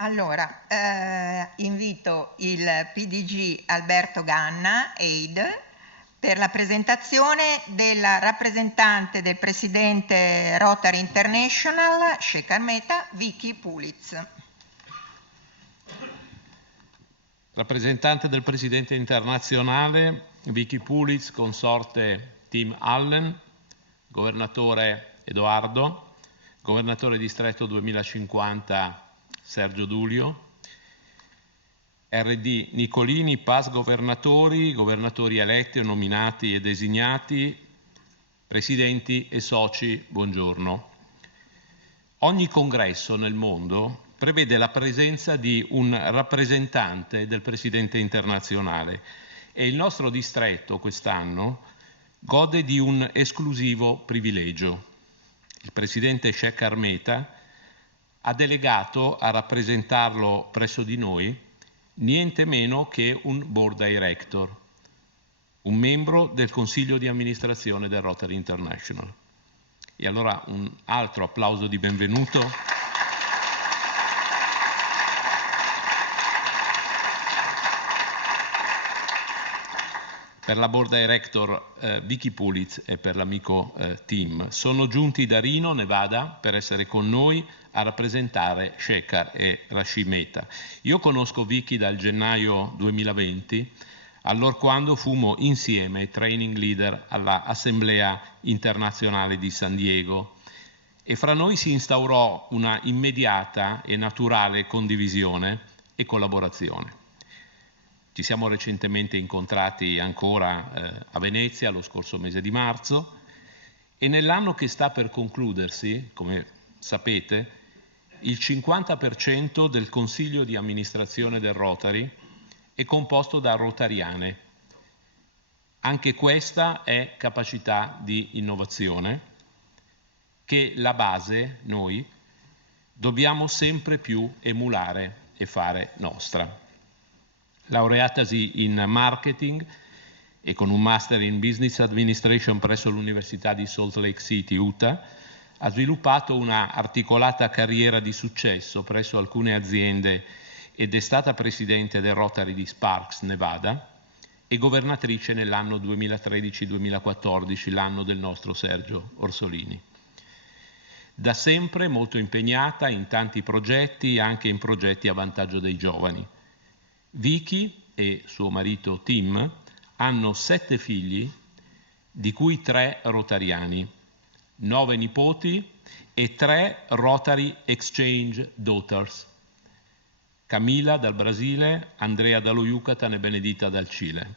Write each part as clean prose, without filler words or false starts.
Allora, invito il PDG Alberto Ganna, AID, per la presentazione della rappresentante del presidente Rotary International, Sheikh Armeta, Vicky Puliz. Rappresentante del presidente internazionale, Vicky Puliz, consorte Tim Allen, governatore Edoardo, governatore distretto 2050 Sergio Dulio, RD Nicolini, PAS governatori, governatori eletti o nominati e designati, presidenti e soci, buongiorno. Ogni congresso nel mondo prevede la presenza di un rappresentante del presidente internazionale e il nostro distretto quest'anno gode di un esclusivo privilegio. Il presidente Sheikh Armeta ha delegato a rappresentarlo presso di noi niente meno che un board director, un membro del consiglio di amministrazione del Rotary International. E allora un altro applauso di benvenuto per la board director Vicky Puliz e per l'amico Tim. Sono giunti da Reno, Nevada, per essere con noi a rappresentare Shekhar e Rashimeta. Io conosco Vicky dal gennaio 2020, allorquando fummo insieme training leader all'Assemblea internazionale di San Diego e fra noi si instaurò una immediata e naturale condivisione e collaborazione. Ci siamo recentemente incontrati ancora a Venezia lo scorso mese di marzo e nell'anno che sta per concludersi, come sapete, il 50% del consiglio di amministrazione del Rotary è composto da rotariane. Anche questa è capacità di innovazione che la base noi dobbiamo sempre più emulare e fare nostra. Laureatasi in marketing e con un master in business administration presso l'Università di Salt Lake City, Utah, ha sviluppato una articolata carriera di successo presso alcune aziende ed è stata presidente del Rotary di Sparks, Nevada, e governatrice nell'anno 2013-2014, l'anno del nostro Sergio Orsolini. Da sempre molto impegnata in tanti progetti, anche in progetti a vantaggio dei giovani. Vicky e suo marito Tim hanno 7 figli, di cui 3 rotariani, 9 nipoti e 3 Rotary Exchange Daughters, Camila dal Brasile, Andrea dallo Yucatan e Benedita dal Cile.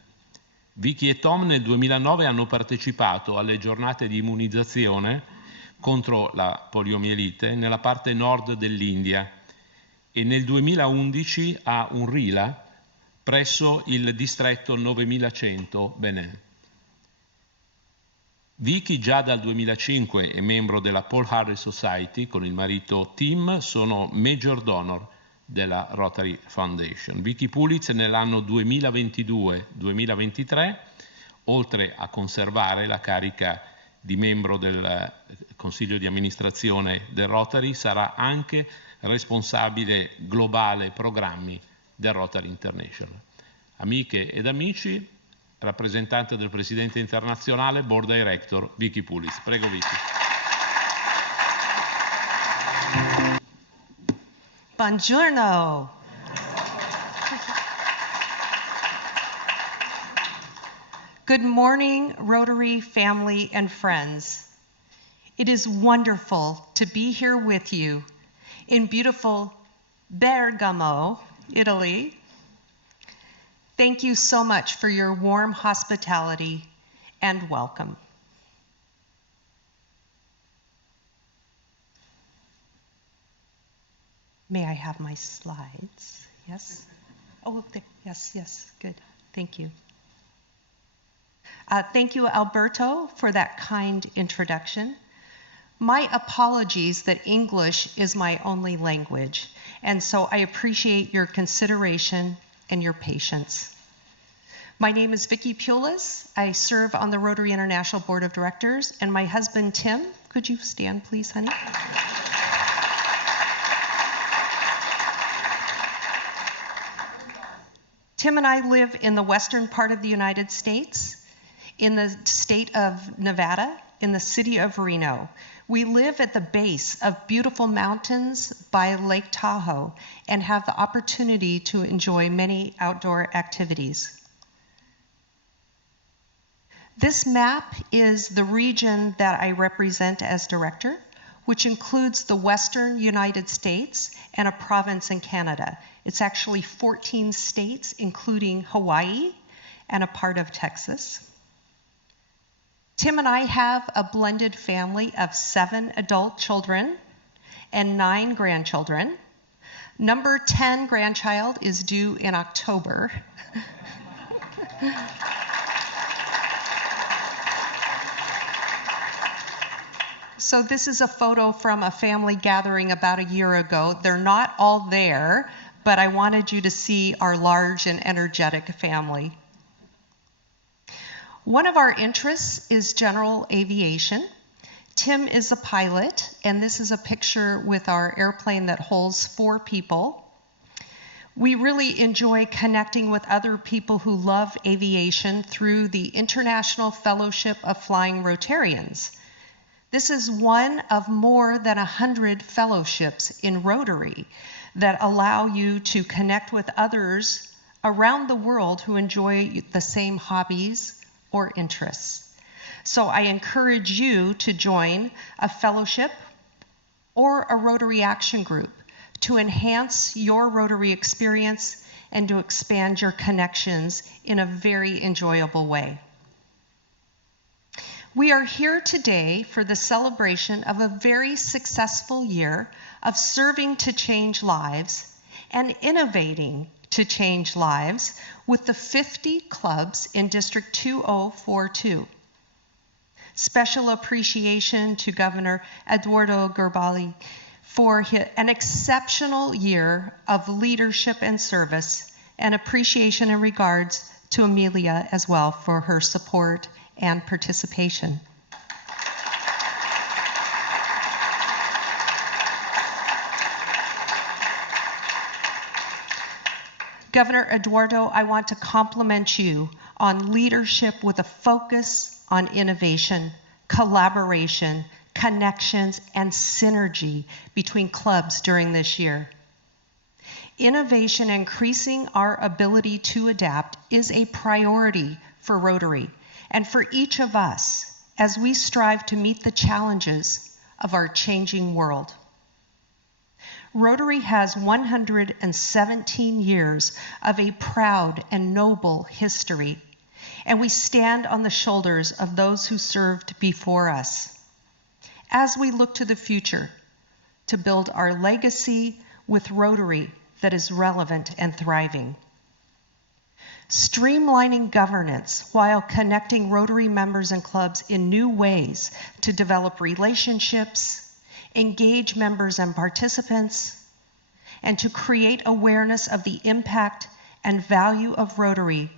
Vicky e Tom nel 2009 hanno partecipato alle giornate di immunizzazione contro la poliomielite nella parte nord dell'India e nel 2011 a Unrila presso il distretto 9100 Benin. Vicky già dal 2005 è membro della Paul Harris Society, con il marito Tim sono Major Donor della Rotary Foundation. Vicky Puliz nell'anno 2022-2023, oltre a conservare la carica di membro del Consiglio di amministrazione del Rotary, sarà anche responsabile globale programmi del Rotary International. Amiche ed amici, rappresentante del Presidente internazionale, Board Director, Vicky Puliz. Prego Vicky. Buongiorno. Good morning, Rotary family and friends. It is wonderful to be here with you in beautiful Bergamo, Italy. Thank you so much for your warm hospitality and welcome. May I have my slides? Yes? Oh, yes, good. Thank you. Thank you, Alberto, for that kind introduction. My apologies that English is my only language, and so I appreciate your consideration and your patience. My name is Vicky Puliz. I serve on the Rotary International Board of Directors, and my husband, Tim, could you stand, please, honey? Tim and I live in the western part of the United States, in the state of Nevada, in the city of Reno. We live at the base of beautiful mountains by Lake Tahoe and have the opportunity to enjoy many outdoor activities. This map is the region that I represent as director, which includes the western United States and a province in Canada. It's actually 14 states, including Hawaii and a part of Texas. Tim and I have a blended family of 7 adult children and 9 grandchildren. Number 10 grandchild is due in October. So this is a photo from a family gathering about a year ago. They're not all there, but I wanted you to see our large and energetic family. One of our interests is general aviation. Tim is a pilot, and this is a picture with our airplane that holds 4 people. We really enjoy connecting with other people who love aviation through the International Fellowship of Flying Rotarians. This is one of more than 100 fellowships in Rotary that allow you to connect with others around the world who enjoy the same hobbies or interests. So I encourage you to join a fellowship or a Rotary Action Group to enhance your Rotary experience and to expand your connections in a very enjoyable way. We are here today for the celebration of a very successful year of serving to change lives and innovating to change lives with the 50 clubs in District 2042. Special appreciation to Governor Eduardo Gerbali for an exceptional year of leadership and service, and appreciation and regards to Amelia as well for her support and participation. Governor Eduardo, I want to compliment you on leadership with a focus on innovation, collaboration, connections, and synergy between clubs during this year. Innovation, increasing our ability to adapt, is a priority for Rotary and for each of us as we strive to meet the challenges of our changing world. Rotary has 117 years of a proud and noble history, and we stand on the shoulders of those who served before us. As we look to the future to build our legacy with Rotary that is relevant and thriving. Streamlining governance while connecting Rotary members and clubs in new ways to develop relationships, engage members and participants, and to create awareness of the impact and value of Rotary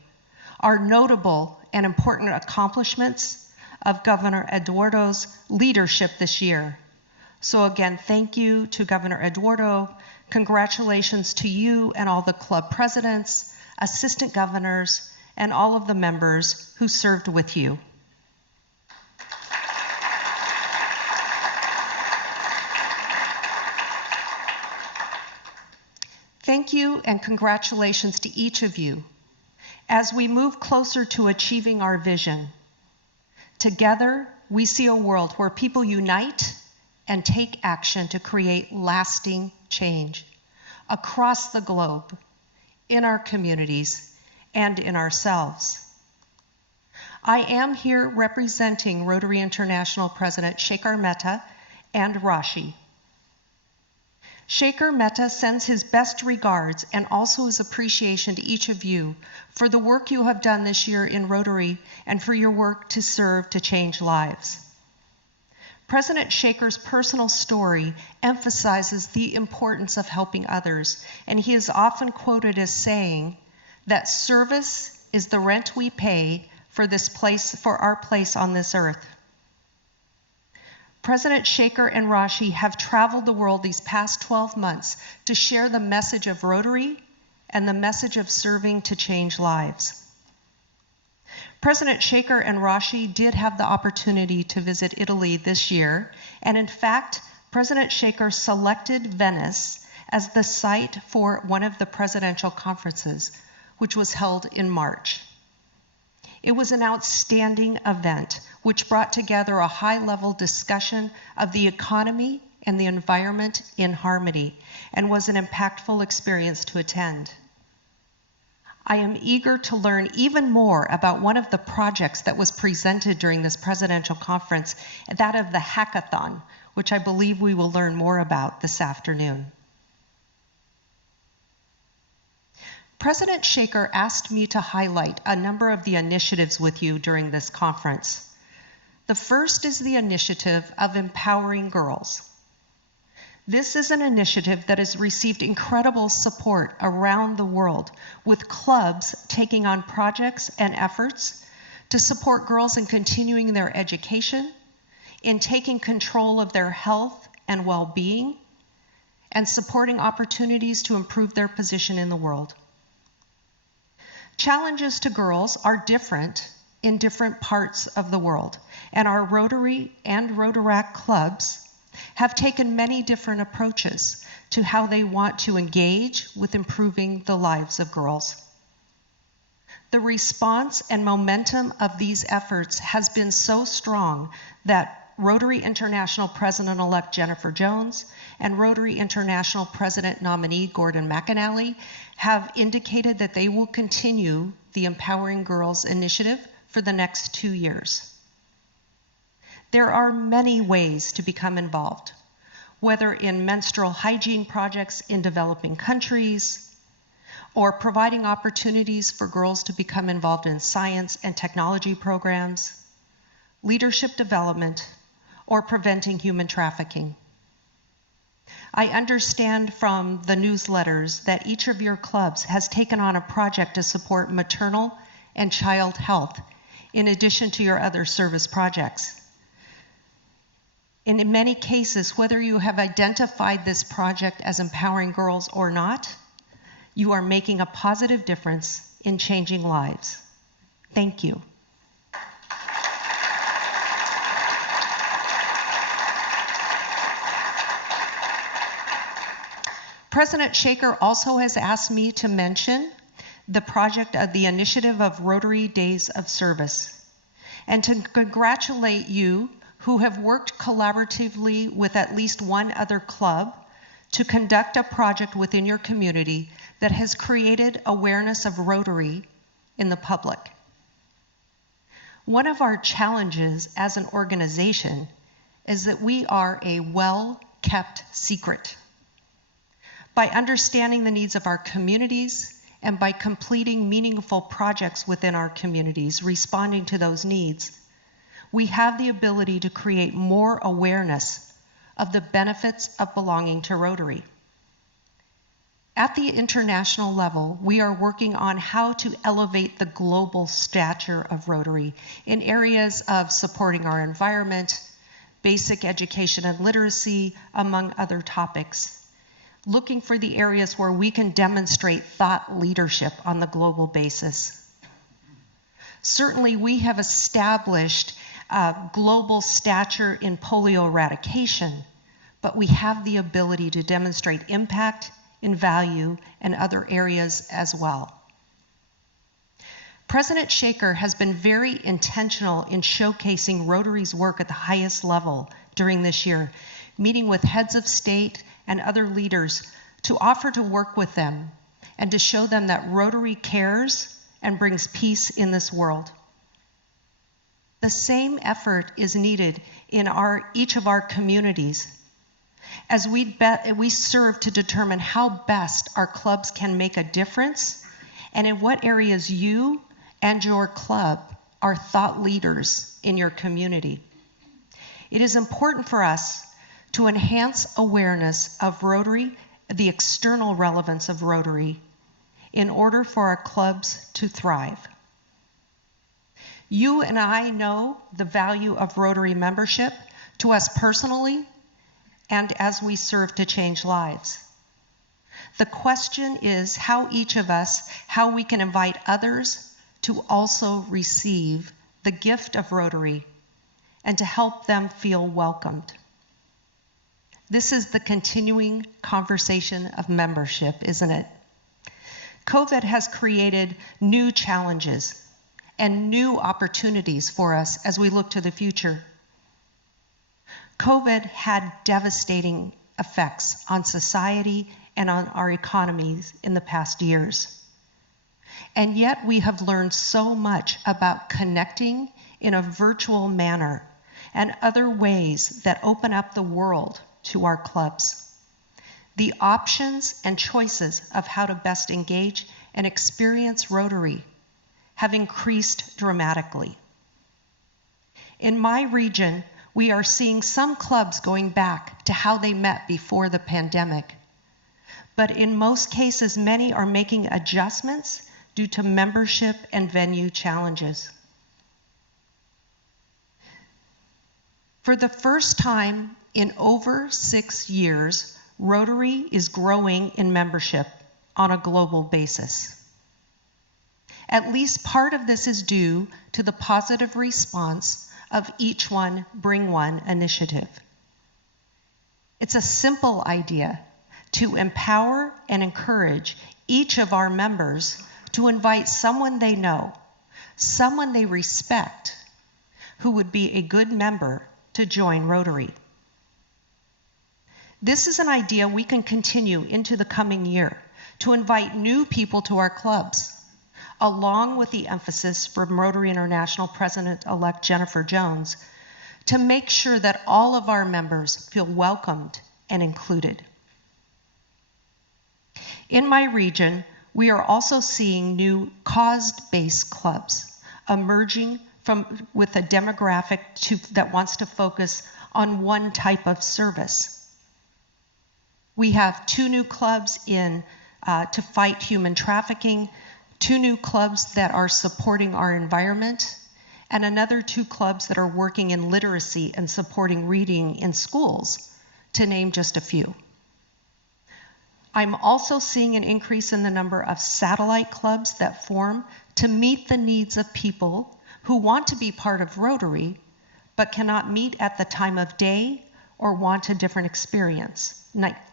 are notable and important accomplishments of Governor Eduardo's leadership this year. So again, thank you to Governor Eduardo. Congratulations to you and all the club presidents, assistant governors, and all of the members who served with you. Thank you and congratulations to each of you as we move closer to achieving our vision. Together, we see a world where people unite and take action to create lasting change across the globe, in our communities, and in ourselves. I am here representing Rotary International President Shekhar Mehta and Rashi. Shekhar Mehta sends his best regards and also his appreciation to each of you for the work you have done this year in Rotary and for your work to serve to change lives. President Shekhar's personal story emphasizes the importance of helping others, and he is often quoted as saying that service is the rent we pay for our place on this earth. President Shekhar and Rashi have traveled the world these past 12 months to share the message of Rotary and the message of serving to change lives. President Shaker and Rashi did have the opportunity to visit Italy this year, and in fact, President Shaker selected Venice as the site for one of the presidential conferences, which was held in March. It was an outstanding event which brought together a high-level discussion of the economy and the environment in harmony, and was an impactful experience to attend. I am eager to learn even more about one of the projects that was presented during this presidential conference, that of the hackathon, which I believe we will learn more about this afternoon. President Shaker asked me to highlight a number of the initiatives with you during this conference. The first is the initiative of empowering girls. This is an initiative that has received incredible support around the world, with clubs taking on projects and efforts to support girls in continuing their education, in taking control of their health and well-being, and supporting opportunities to improve their position in the world. Challenges to girls are different in different parts of the world, and our Rotary and Rotaract clubs have taken many different approaches to how they want to engage with improving the lives of girls. The response and momentum of these efforts has been so strong that Rotary International President-elect Jennifer Jones and Rotary International President nominee Gordon McAnally have indicated that they will continue the Empowering Girls initiative for the next 2 years. There are many ways to become involved, whether in menstrual hygiene projects in developing countries, or providing opportunities for girls to become involved in science and technology programs, leadership development, or preventing human trafficking. I understand from the newsletters that each of your clubs has taken on a project to support maternal and child health, in addition to your other service projects. And in many cases, whether you have identified this project as empowering girls or not, you are making a positive difference in changing lives. Thank you. President Shaker also has asked me to mention the project of the initiative of Rotary Days of Service, and to congratulate you who have worked collaboratively with at least one other club to conduct a project within your community that has created awareness of Rotary in the public. One of our challenges as an organization is that we are a well-kept secret. By understanding the needs of our communities and by completing meaningful projects within our communities, responding to those needs, we have the ability to create more awareness of the benefits of belonging to Rotary. At the international level, we are working on how to elevate the global stature of Rotary in areas of supporting our environment, basic education and literacy, among other topics, looking for the areas where we can demonstrate thought leadership on the global basis. Certainly, we have established global stature in polio eradication, but we have the ability to demonstrate impact and value in other areas as well. President Shaker has been very intentional in showcasing Rotary's work at the highest level during this year, meeting with heads of state and other leaders to offer to work with them and to show them that Rotary cares and brings peace in this world. The same effort is needed in each of our communities as we serve to determine how best our clubs can make a difference and in what areas you and your club are thought leaders in your community. It is important for us to enhance awareness of Rotary, the external relevance of Rotary, in order for our clubs to thrive. You and I know the value of Rotary membership to us personally and as we serve to change lives. The question is how each of us, how we can invite others to also receive the gift of Rotary and to help them feel welcomed. This is the continuing conversation of membership, isn't it? COVID has created new challenges and new opportunities for us as we look to the future. COVID had devastating effects on society and on our economies in the past years. And yet we have learned so much about connecting in a virtual manner and other ways that open up the world to our clubs. The options and choices of how to best engage and experience Rotary have increased dramatically. In my region, we are seeing some clubs going back to how they met before the pandemic. But in most cases, many are making adjustments due to membership and venue challenges. For the first time in over 6 years, Rotary is growing in membership on a global basis. At least part of this is due to the positive response of Each One, Bring One initiative. It's a simple idea to empower and encourage each of our members to invite someone they know, someone they respect, who would be a good member to join Rotary. This is an idea we can continue into the coming year to invite new people to our clubs, along with the emphasis from Rotary International President-elect Jennifer Jones, to make sure that all of our members feel welcomed and included. In my region, we are also seeing new cause-based clubs emerging with a demographic that wants to focus on one type of service. We have 2 new clubs to fight human trafficking, 2 new clubs that are supporting our environment, and another 2 clubs that are working in literacy and supporting reading in schools, to name just a few. I'm also seeing an increase in the number of satellite clubs that form to meet the needs of people who want to be part of Rotary, but cannot meet at the time of day or want a different experience,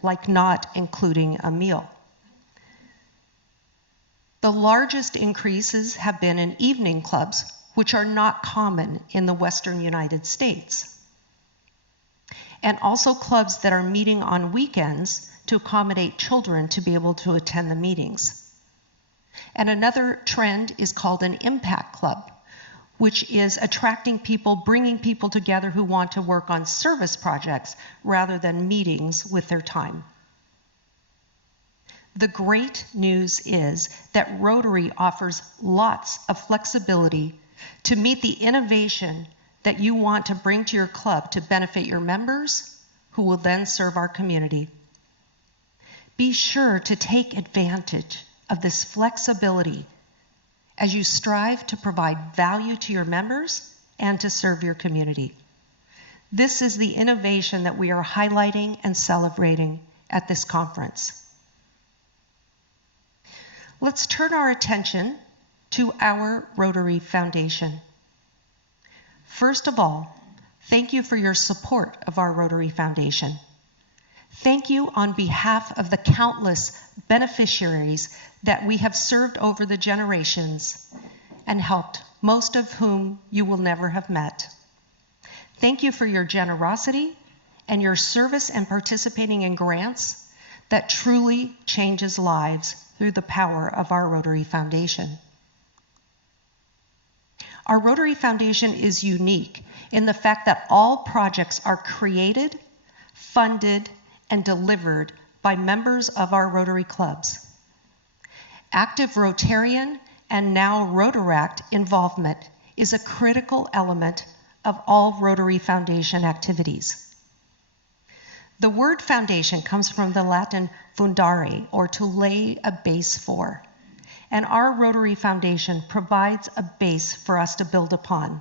like not including a meal. The largest increases have been in evening clubs, which are not common in the Western United States. And also clubs that are meeting on weekends to accommodate children to be able to attend the meetings. And another trend is called an impact club, which is attracting people, bringing people together who want to work on service projects rather than meetings with their time. The great news is that Rotary offers lots of flexibility to meet the innovation that you want to bring to your club to benefit your members, who will then serve our community. Be sure to take advantage of this flexibility as you strive to provide value to your members and to serve your community. This is the innovation that we are highlighting and celebrating at this conference. Let's turn our attention to our Rotary Foundation. First of all, thank you for your support of our Rotary Foundation. Thank you on behalf of the countless beneficiaries that we have served over the generations and helped, most of whom you will never have met. Thank you for your generosity and your service and participating in grants that truly changes lives through the power of our Rotary Foundation. Our Rotary Foundation is unique in the fact that all projects are created, funded, and delivered by members of our Rotary clubs. Active Rotarian and now Rotaract involvement is a critical element of all Rotary Foundation activities. The word foundation comes from the Latin fundare, or to lay a base for, and our Rotary Foundation provides a base for us to build upon,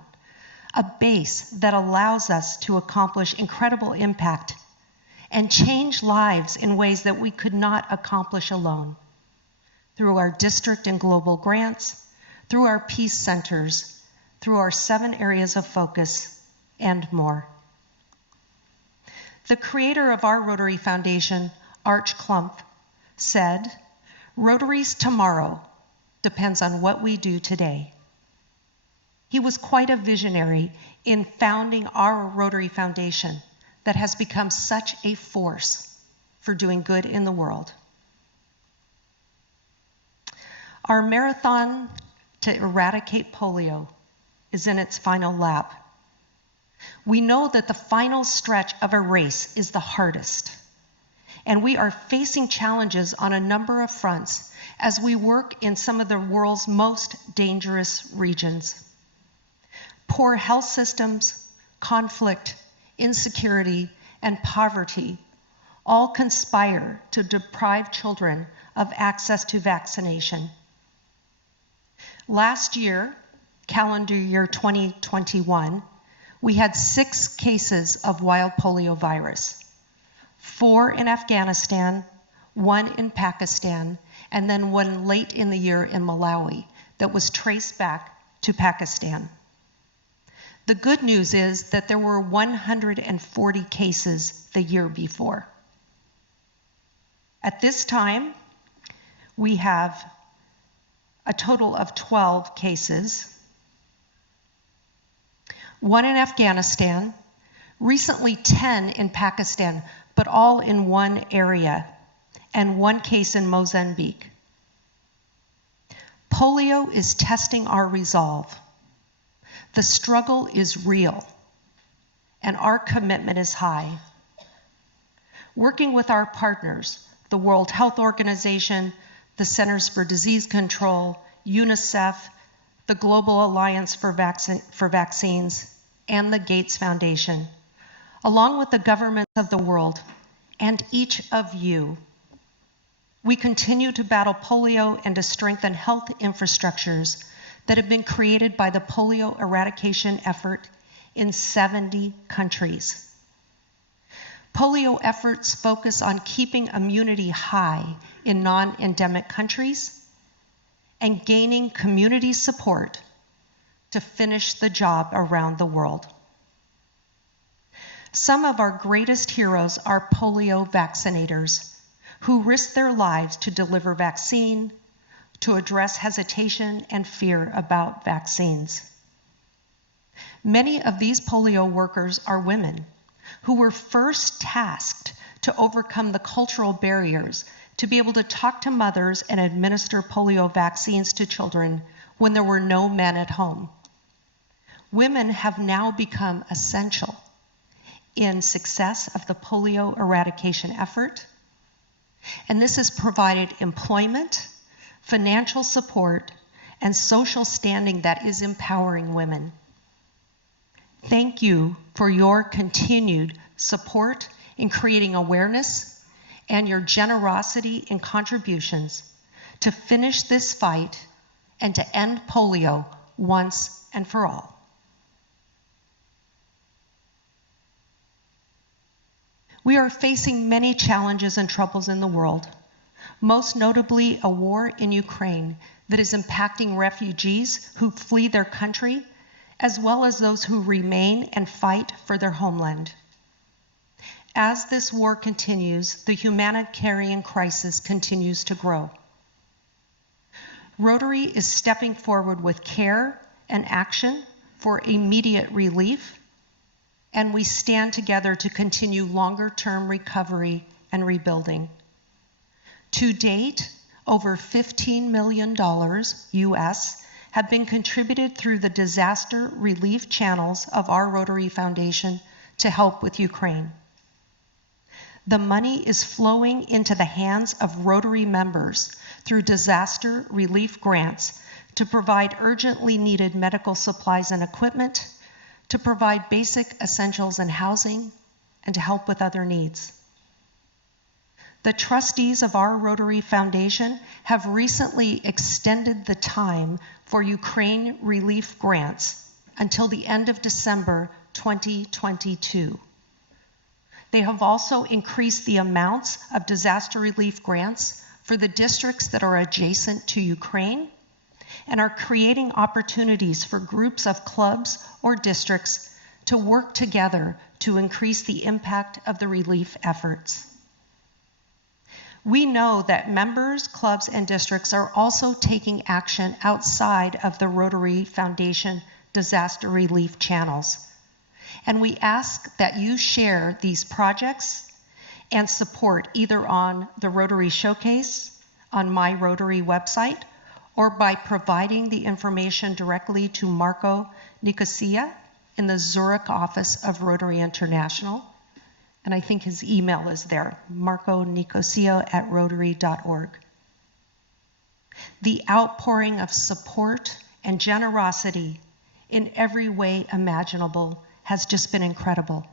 a base that allows us to accomplish incredible impact and change lives in ways that we could not accomplish alone, through our district and global grants, through our peace centers, through our 7 areas of focus, and more. The creator of our Rotary Foundation, Arch Klump, said, "Rotary's tomorrow depends on what we do today." He was quite a visionary in founding our Rotary Foundation that has become such a force for doing good in the world. Our marathon to eradicate polio is in its final lap. We know that the final stretch of a race is the hardest, and we are facing challenges on a number of fronts as we work in some of the world's most dangerous regions. Poor health systems, conflict, insecurity, and poverty all conspire to deprive children of access to vaccination. Last year, calendar year 2021, we had 6 cases of wild polio virus, 4 in Afghanistan, 1 in Pakistan, and then 1 late in the year in Malawi that was traced back to Pakistan. The good news is that there were 140 cases the year before. At this time, we have a total of 12 cases, 1 in Afghanistan, recently 10 in Pakistan, but all in 1 area, and 1 case in Mozambique. Polio is testing our resolve. The struggle is real, and our commitment is high. Working with our partners, the World Health Organization, the Centers for Disease Control, UNICEF, the Global Alliance for Vaccines, and the Gates Foundation, along with the governments of the world, and each of you, we continue to battle polio and to strengthen health infrastructures that have been created by the polio eradication effort in 70 countries. Polio efforts focus on keeping immunity high in non-endemic countries and gaining community support to finish the job around the world. Some of our greatest heroes are polio vaccinators who risk their lives to deliver vaccine, to address hesitation and fear about vaccines. Many of these polio workers are women who were first tasked to overcome the cultural barriers to be able to talk to mothers and administer polio vaccines to children when there were no men at home. Women have now become essential in success of the polio eradication effort, and this has provided employment, financial support, and social standing that is empowering women. Thank you for your continued support in creating awareness and your generosity in contributions to finish this fight and to end polio once and for all. We are facing many challenges and troubles in the world, most notably a war in Ukraine that is impacting refugees who flee their country, as well as those who remain and fight for their homeland. As this war continues, the humanitarian crisis continues to grow. Rotary is stepping forward with care and action for immediate relief, and we stand together to continue longer-term recovery and rebuilding. To date, over $15 million US have been contributed through the disaster relief channels of our Rotary Foundation to help with Ukraine. The money is flowing into the hands of Rotary members through disaster relief grants to provide urgently needed medical supplies and equipment, to provide basic essentials and housing, and to help with other needs. The trustees of our Rotary Foundation have recently extended the time for Ukraine relief grants until the end of December 2022. They have also increased the amounts of disaster relief grants for the districts that are adjacent to Ukraine and are creating opportunities for groups of clubs or districts to work together to increase the impact of the relief efforts. We know that members, clubs, and districts are also taking action outside of the Rotary Foundation disaster relief channels. And we ask that you share these projects and support either on the Rotary Showcase, on my Rotary website, or by providing the information directly to Marco Nicosia in the Zurich office of Rotary International. And I think his email is there, marconicosio@rotary.org. The outpouring of support and generosity in every way imaginable has just been incredible.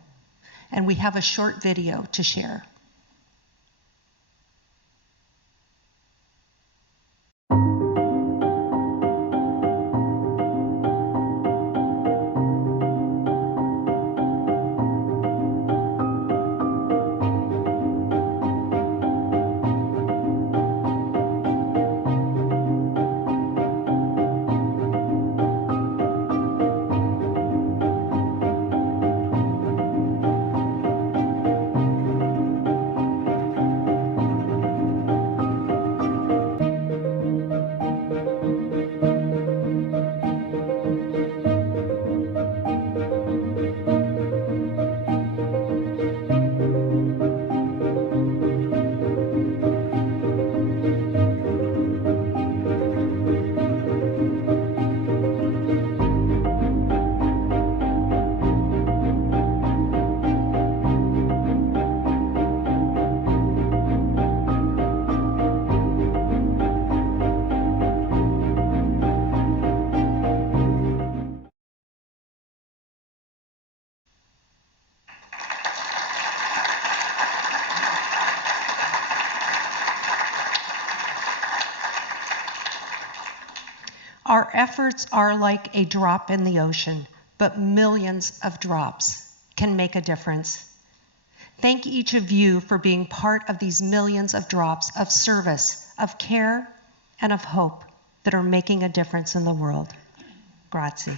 And we have a short video to share. Our efforts are like a drop in the ocean, but millions of drops can make a difference. Thank each of you for being part of these millions of drops of service, of care, and of hope that are making a difference in the world. Grazie.